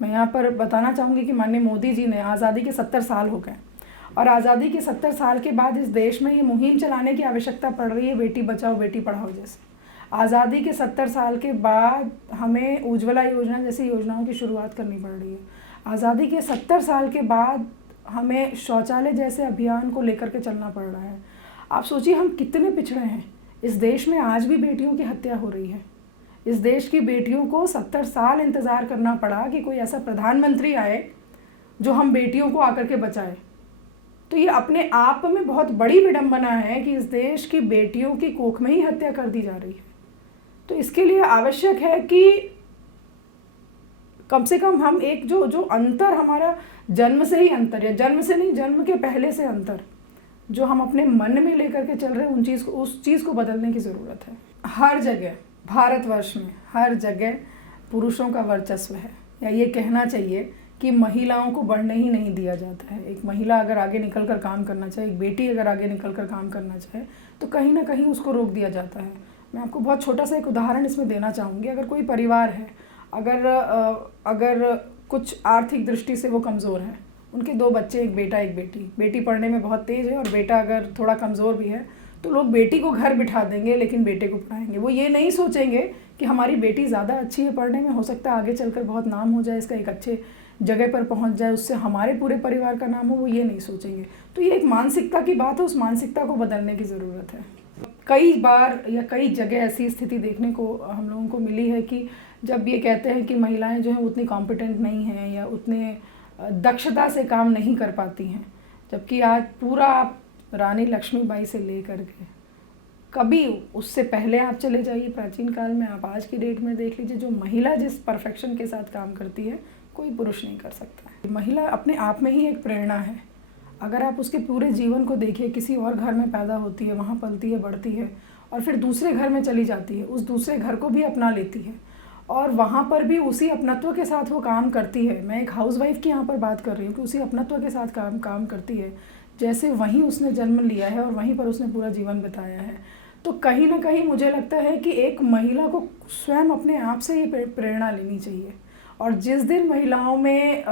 मैं यहाँ पर बताना चाहूँगी कि माननीय मोदी जी ने आज़ादी के 70 साल हो गए और आज़ादी के 70 साल के बाद इस देश में ये मुहिम चलाने की आवश्यकता पड़ रही है, बेटी बचाओ बेटी पढ़ाओ जैसे। आज़ादी के 70 साल के बाद हमें उज्ज्वला योजना जैसी योजनाओं की शुरुआत करनी पड़ रही है। आज़ादी के 70 साल के बाद हमें शौचालय जैसे अभियान को लेकर के चलना पड़ रहा है। आप सोचिए हम कितने पिछड़े हैं। इस देश में आज भी बेटियों की हत्या हो रही है। इस देश की बेटियों को 70 साल इंतज़ार करना पड़ा कि कोई ऐसा प्रधानमंत्री आए जो हम बेटियों को आकर के बचाए। तो ये अपने आप में बहुत बड़ी विडंबना है कि इस देश की बेटियों की कोख में ही हत्या कर दी जा रही है। तो इसके लिए आवश्यक है कि कम से कम हम एक जो अंतर हमारा जन्म से ही अंतर, या जन्म से नहीं, जन्म के पहले से अंतर जो हम अपने मन में लेकर के चल रहे हैं, उस चीज़ को बदलने की ज़रूरत है। हर जगह भारतवर्ष में हर जगह पुरुषों का वर्चस्व है, या ये कहना चाहिए कि महिलाओं को बढ़ने ही नहीं दिया जाता है। एक महिला अगर आगे निकल कर काम करना चाहे, एक बेटी अगर आगे निकल कर काम करना चाहे, तो कहीं ना कहीं उसको रोक दिया जाता है। मैं आपको बहुत छोटा सा एक उदाहरण इसमें देना चाहूँगी। अगर कोई परिवार है, अगर कुछ आर्थिक दृष्टि से वो कमज़ोर है, उनके 2 बच्चे, एक बेटा एक बेटी, बेटी पढ़ने में बहुत तेज़ है और बेटा अगर थोड़ा कमज़ोर भी है, तो लोग बेटी को घर बिठा देंगे लेकिन बेटे को पढ़ाएंगे। वो ये नहीं सोचेंगे कि हमारी बेटी ज़्यादा अच्छी है पढ़ने में, हो सकता है आगे चलकर बहुत नाम हो जाए, इसका एक अच्छे जगह पर पहुंच जाए, उससे हमारे पूरे परिवार का नाम हो, वो ये नहीं सोचेंगे। तो ये एक मानसिकता की बात है, उस मानसिकता को बदलने की ज़रूरत है। कई बार या कई जगह ऐसी स्थिति देखने को हम लोगों को मिली है कि जब ये कहते हैं कि महिलाएं जो हैं उतनी कॉम्पिटेंट नहीं हैं या उतने दक्षता से काम नहीं कर पाती हैं, जबकि आज पूरा आप रानी लक्ष्मीबाई से लेकर के कभी उससे पहले आप चले जाइए प्राचीन काल में, आप आज की डेट में देख लीजिए, जो महिला जिस परफेक्शन के साथ काम करती है कोई पुरुष नहीं कर सकता। महिला अपने आप में ही एक प्रेरणा है। अगर आप उसके पूरे जीवन को देखिए, किसी और घर में पैदा होती है, वहाँ पलती है, बढ़ती है और फिर दूसरे घर में चली जाती है, उस दूसरे घर को भी अपना लेती है और वहाँ पर भी उसी अपनत्व के साथ वो काम करती है। मैं एक हाउसवाइफ की यहाँ पर बात कर रही हूँ कि उसी अपनत्व के साथ काम करती है, जैसे वहीं उसने जन्म लिया है और वहीं पर उसने पूरा जीवन बिताया है। तो कहीं ना कहीं मुझे लगता है कि एक महिला को स्वयं अपने आप से ये प्रेरणा लेनी चाहिए, और जिस दिन महिलाओं में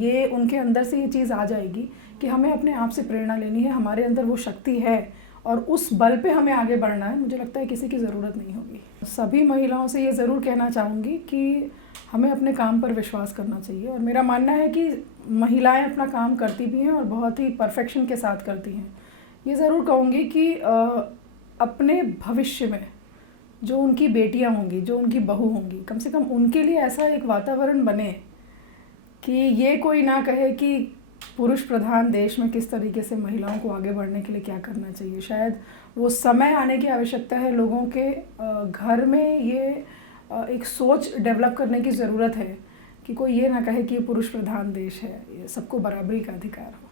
ये उनके अंदर से ये चीज़ आ जाएगी कि हमें अपने आप से प्रेरणा लेनी है, हमारे अंदर वो शक्ति है और उस बल पे हमें आगे बढ़ना है, मुझे लगता है किसी की ज़रूरत नहीं होगी। सभी महिलाओं से ये ज़रूर कहना चाहूँगी कि हमें अपने काम पर विश्वास करना चाहिए, और मेरा मानना है कि महिलाएं अपना काम करती भी हैं और बहुत ही परफेक्शन के साथ करती हैं। ये ज़रूर कहूँगी कि अपने भविष्य में जो उनकी बेटियां होंगी, जो उनकी बहू होंगी, कम से कम उनके लिए ऐसा एक वातावरण बने कि ये कोई ना कहे कि पुरुष प्रधान देश में किस तरीके से महिलाओं को आगे बढ़ने के लिए क्या करना चाहिए। शायद वो समय आने की आवश्यकता है, लोगों के घर में ये एक सोच डेवलप करने की ज़रूरत है कि कोई ये ना कहे कि ये पुरुष प्रधान देश है, ये सबको बराबरी का अधिकार हो।